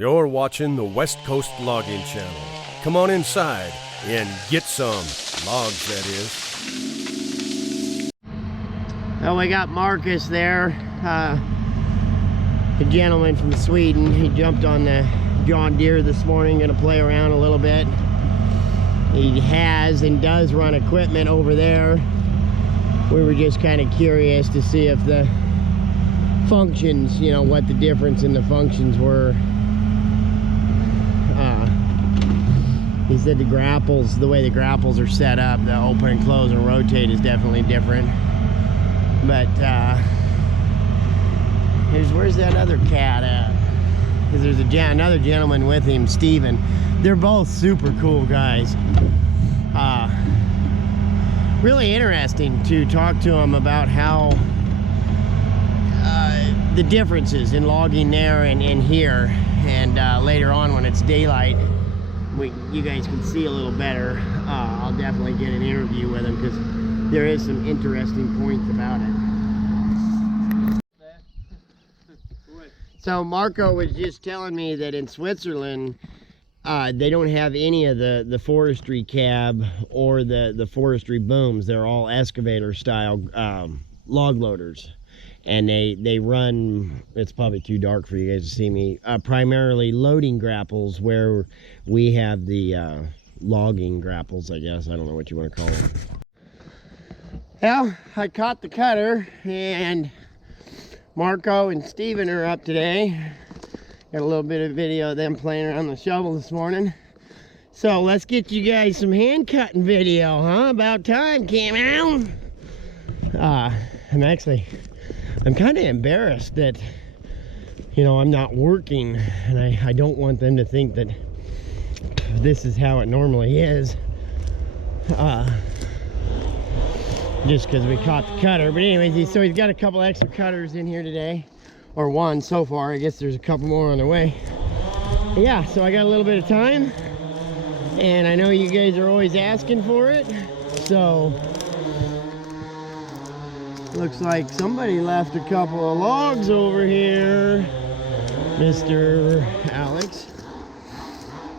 You're watching the West Coast Logging Channel. Come on inside and get some logs, that is. Well, we got Marcus there, a gentleman from Sweden. He jumped on the John Deere this morning, gonna play around a little bit. He has and does run equipment over there. We were just kind of curious to see if the functions, you know, what the difference in the functions were. He said the grapples, the way the grapples are set up, the open and close and rotate is definitely different. But where's that other cat at? Because there's another gentleman with him, Steven. They're both super cool guys. Really interesting to talk to them about how the differences in logging there and here, and later on when it's daylight, you guys can see a little better. I'll definitely get an interview with him because there is some interesting points about it. So Marco was just telling me that in Switzerland, they don't have any of the forestry cab or the forestry booms. They're all excavator style log loaders. And they run, it's probably too dark for you guys to see me, primarily loading grapples, where we have the logging grapples, I guess. I don't know what you want to call them. Well, I caught the cutter, and Marco and Steven are up today. Got a little bit of video of them playing around the shovel this morning. So let's get you guys some hand cutting video, huh? About time, came out. I'm kind of embarrassed that, you know, I'm not working, and I don't want them to think that this is how it normally is. Just because we caught the cutter. But anyways, so he's got a couple extra cutters in here today, or one so far. I guess there's a couple more on the way. But yeah, so I got a little bit of time, and I know you guys are always asking for it, so looks like somebody left a couple of logs over here, Mr. Alex.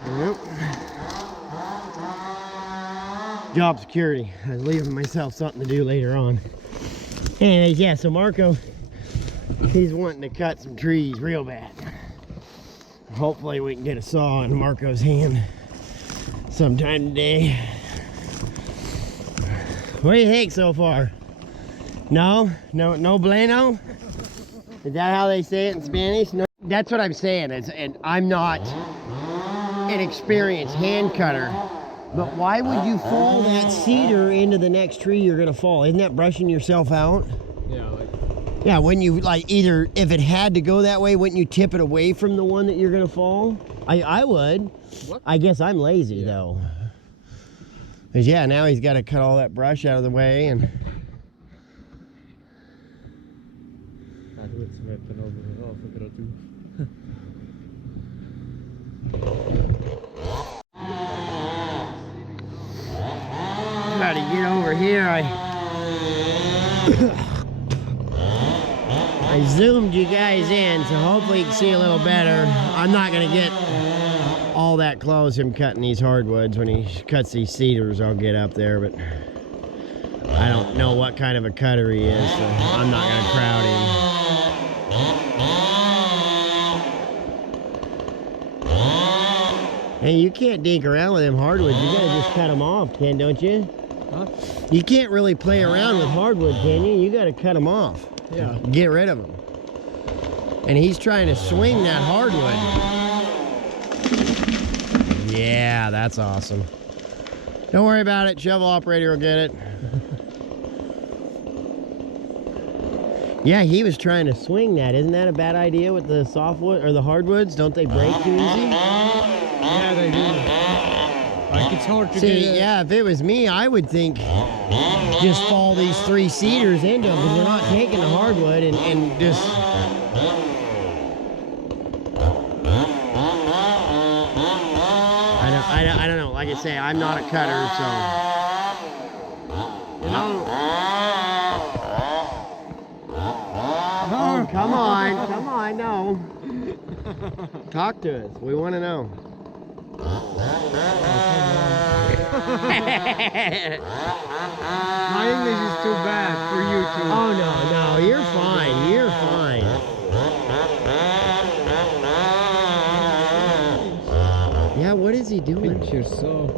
Yep. Job security. I was leaving myself something to do later on. Anyways, yeah, so Marco, he's wanting to cut some trees real bad. Hopefully we can get a saw in Marco's hand sometime today. What do you think so far? No bueno? Is that how they say it in Spanish? No. That's what I'm saying, and I'm not an experienced hand cutter, but why would you fall that cedar into the next tree you're gonna fall? Isn't that brushing yourself out? Yeah, wouldn't you, like, either, if it had to go that way, wouldn't you tip it away from the one that you're gonna fall? I would. What? I guess I'm lazy, though. Because, yeah, now he's got to cut all that brush out of the way, and gotta get over here. I zoomed you guys in, so hopefully you can see a little better. I'm not gonna get all that close him cutting these hardwoods. When he cuts these cedars, I'll get up there, but I don't know what kind of a cutter he is, so I'm not gonna crowd him. Hey, you can't dink around with them hardwoods. You gotta just cut them off, Ken, don't you? Huh? You can't really play around with hardwood, can you? You gotta cut them off. Yeah. Get rid of them. And he's trying to swing that hardwood. Yeah, that's awesome. Don't worry about it. Shovel operator will get it. Yeah, he was trying to swing that. Isn't that a bad idea with the softwood or the hardwoods? Don't they break too easy? Yeah, they do. Like, it's hard to see. Yeah, if it was me, I would think just fall these 3 cedars into them, because we're not taking the hardwood and just. I don't know. Like I say, I'm not a cutter, so. You know. Oh, come on, no. Talk to us. We want to know. My English is too bad for you to. Oh, no, you're fine. You're fine. Yeah, what is he doing? Pinch your soul.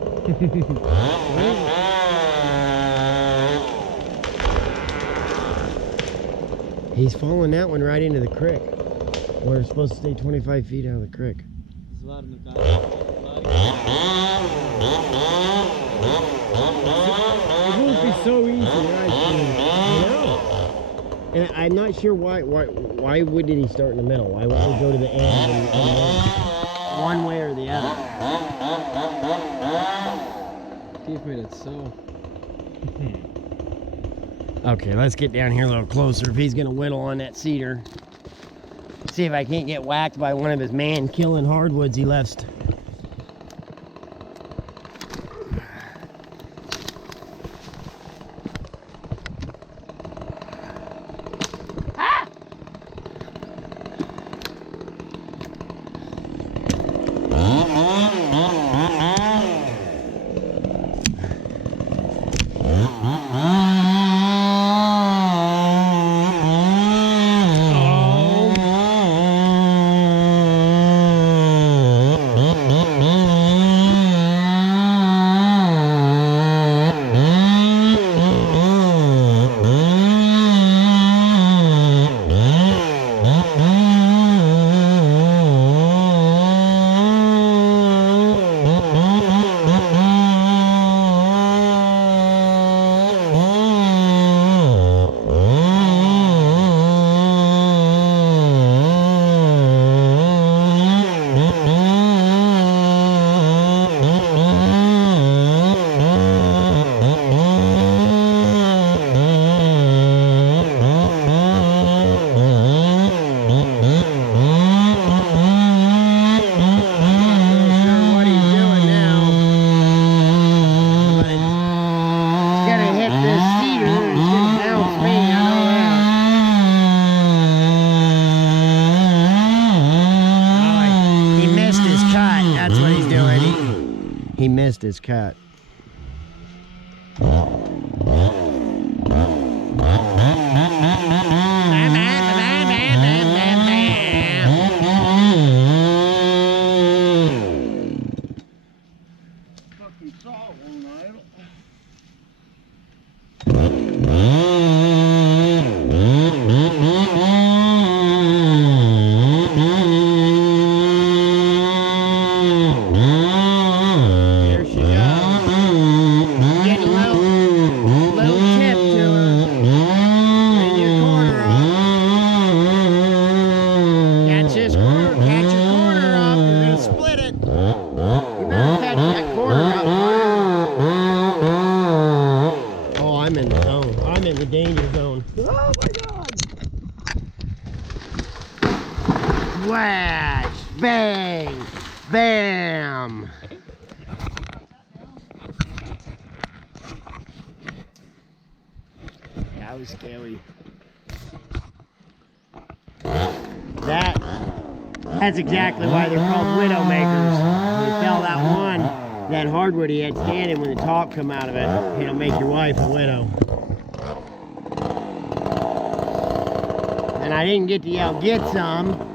He's following that one right into the creek. We're supposed to stay 25 feet out of the creek. It won't be so easy, right? I know. And I'm not sure why did he start in the middle? Why wouldn't he go to the end and one way or the other? Give me that soul. Okay, let's get down here a little closer if he's gonna whittle on that cedar. See if I can't get whacked by one of his man-killing hardwoods he left. He missed his cut. Fucking saw one night. Flash! Bang! Bam! That was scary. That's exactly why they're called widow makers. When you fell that one, that hardwood he had standing, when the top come out of it, it'll make your wife a widow. And I didn't get to yell, get some.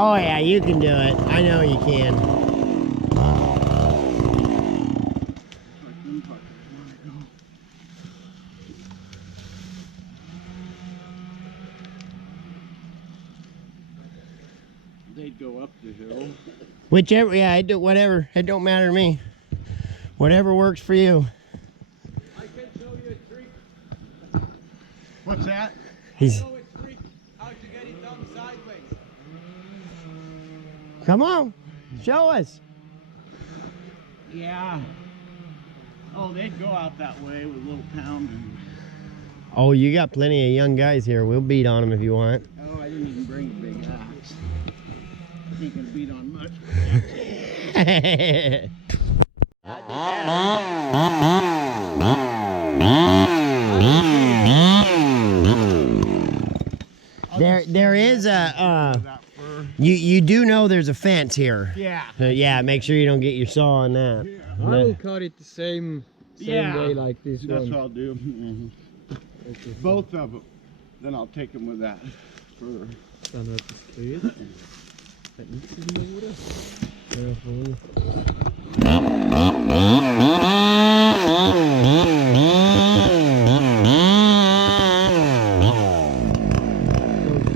Oh yeah, you can do it. I know you can. They'd go up the hill. Whichever, yeah, I do whatever. It don't matter to me. Whatever works for you. I can show you a trick. What's that? He's. Show a trick how to get it done sideways. Come on, show us. Yeah. Oh, they'd go out that way with a little pound and... Oh, you got plenty of young guys here. We'll beat on them if you want. Oh, I didn't even bring a big axe. Ain't gonna beat on much. There is a You do know there's a fence here. Yeah. Yeah, make sure you don't get your saw on that. I will cut it the same way like this That's one. what I'll do. Both of them. Then I'll take them with that. For... Stanna upp i skrevet.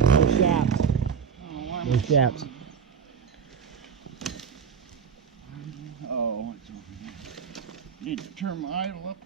Those shafts. Those shafts. Oh, it's over here. Need to turn my idle up.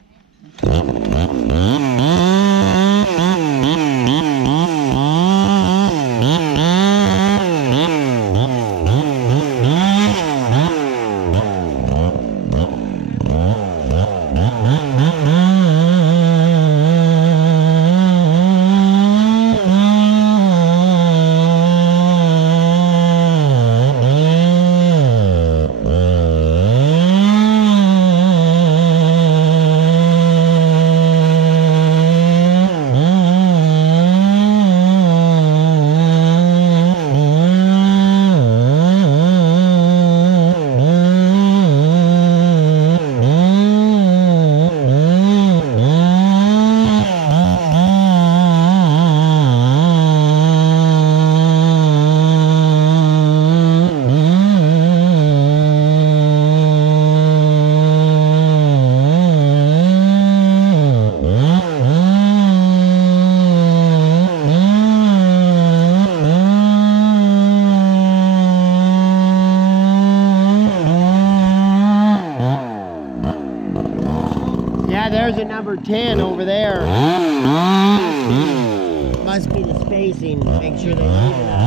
Yeah, there's a number 10 over there. Must be the spacing. Make sure they leave it up.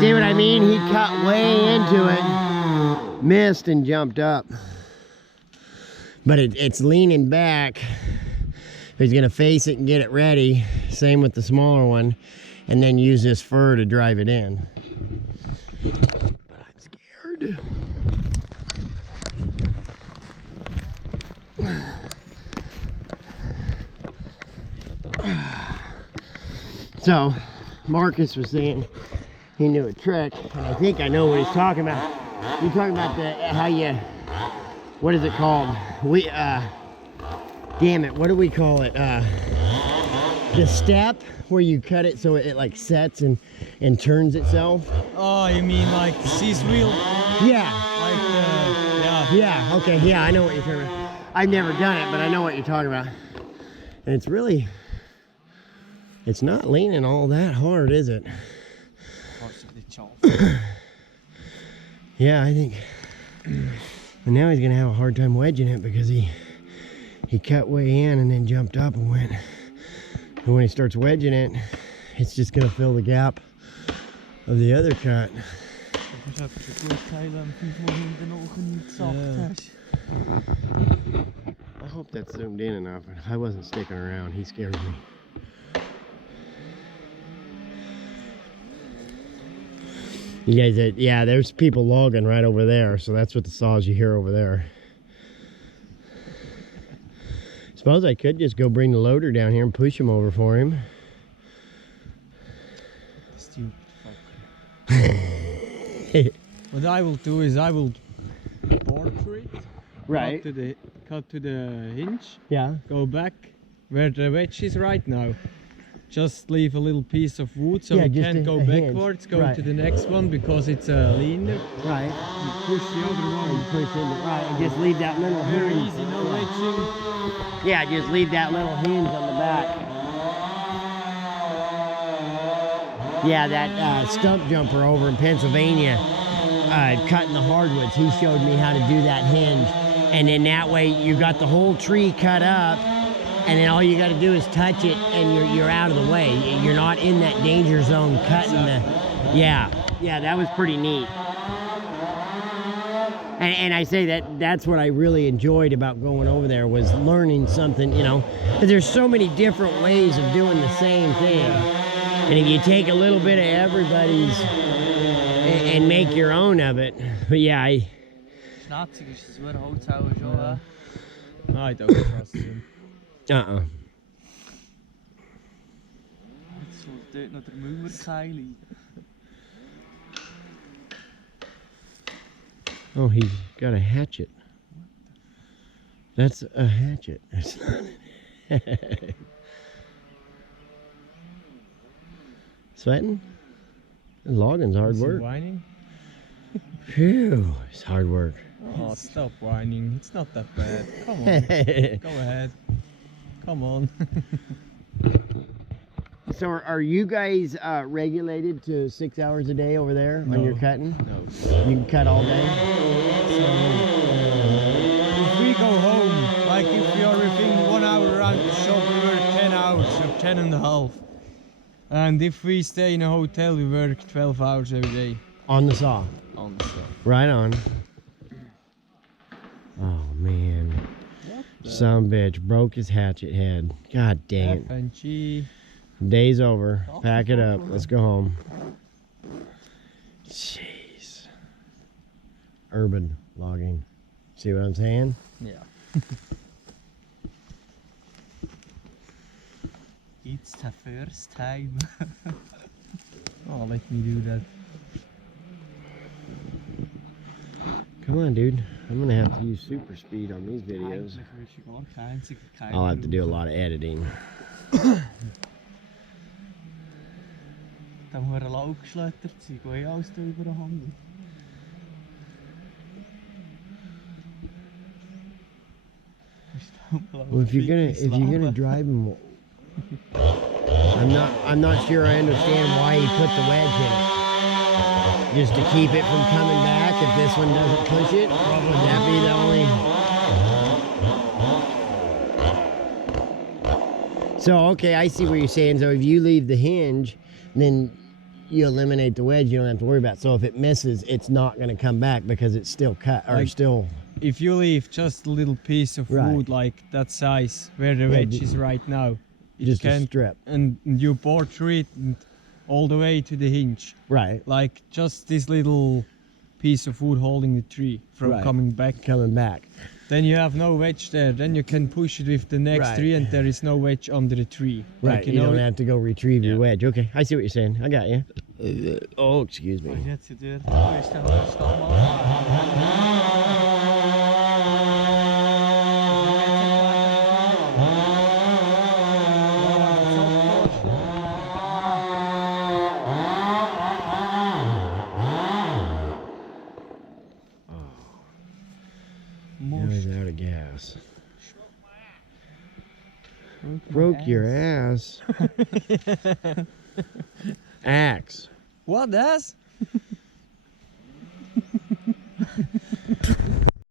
See what I mean? He cut way into it, missed and jumped up. But it's leaning back. He's gonna face it and get it ready. Same with the smaller one. And then use this fur to drive it in. But I'm scared. So, Marcus was saying he knew a trick, and I think I know what he's talking about. You're talking about how you, what is it called? Damn it, what do we call it? The step where you cut it so it like sets and turns itself. Oh, you mean like seize wheel? Yeah. Like, yeah. Yeah, okay, yeah, I know what you're talking about. I've never done it, but I know what you're talking about. And it's really, it's not leaning all that hard, is it? Yeah, I think. And now he's gonna have a hard time wedging it because he cut way in and then jumped up and went. And when he starts wedging it, it's just gonna fill the gap of the other cut. I hope that's zoomed in enough. I wasn't sticking around. He scared me. You guys, yeah, there's people logging right over there, so that's what the saws you hear over there. Suppose I could just go bring the loader down here and push him over for him. Stupid fucker. What I will do is I will bore through it. Right. Cut to the hinge. Yeah. Go back where the wedge is right now. Just leave a little piece of wood so we can't go backwards. Go to the next one because it's leaner. Right. You push the other one. Push in it. Right. And just leave that little Very hinge. easy, no wedging. Yeah, just leave that little hinge on the back. Yeah, that stump jumper over in Pennsylvania, cutting the hardwoods, he showed me how to do that hinge. And then that way you got the whole tree cut up, and then all you got to do is touch it and you're out of the way. You're not in that danger zone cutting the... Yeah, that was pretty neat. And I say that's what I really enjoyed about going over there, was learning something, you know. There's so many different ways of doing the same thing. And if you take a little bit of everybody's and make your own of it. But yeah, I don't trust him. Oh, he's got a hatchet. That's a hatchet. That's not Sweating? Logging's hard work. Whining? Phew, it's hard work. Oh, stop whining. It's not that bad. Come on. Go ahead. Come on. So are you guys regulated to 6 hours a day over there when you're cutting? No. You can cut all day? So, if we go home, like if we are within 1 hour around the shop, we work 10 hours or 10 and a half. And if we stay in a hotel, we work 12 hours every day. On the saw? On the saw. Right on. Oh man. Some bitch broke his hatchet head. God dang it. F&G. Day's over. Pack it up. Let's go home. Jeez. Urban logging. See what I'm saying? Yeah. It's the first time. Oh, let me do that. Come on, dude. I'm gonna have to use super speed on these videos. I'll have to do a lot of editing. Dan worden we ook gesleuterd, zie ik wel alles door de handen. Well, if you're gonna drive him, I'm not sure I understand why he put the wedge in it. Just to keep it from coming back if this one doesn't push it? Would that be the only... So, okay, I see what you're saying. So if you leave the hinge, then you eliminate the wedge, you don't have to worry about it. So if it misses, it's not going to come back because it's still cut, or like, still... If you leave just a little piece of wood like that size, where the wedge is right now, just a strip. And you bore through it and all the way to the hinge. Right. Like just this little piece of wood holding the tree from coming back. Then you have no wedge there. Then you can push it with the next tree and there is no wedge under the tree. Right, like, you don't have to go retrieve your wedge. Okay, I see what you're saying. I got you. Oh, excuse me. Now he's out of gas. Broke your ass. Axe. What ass?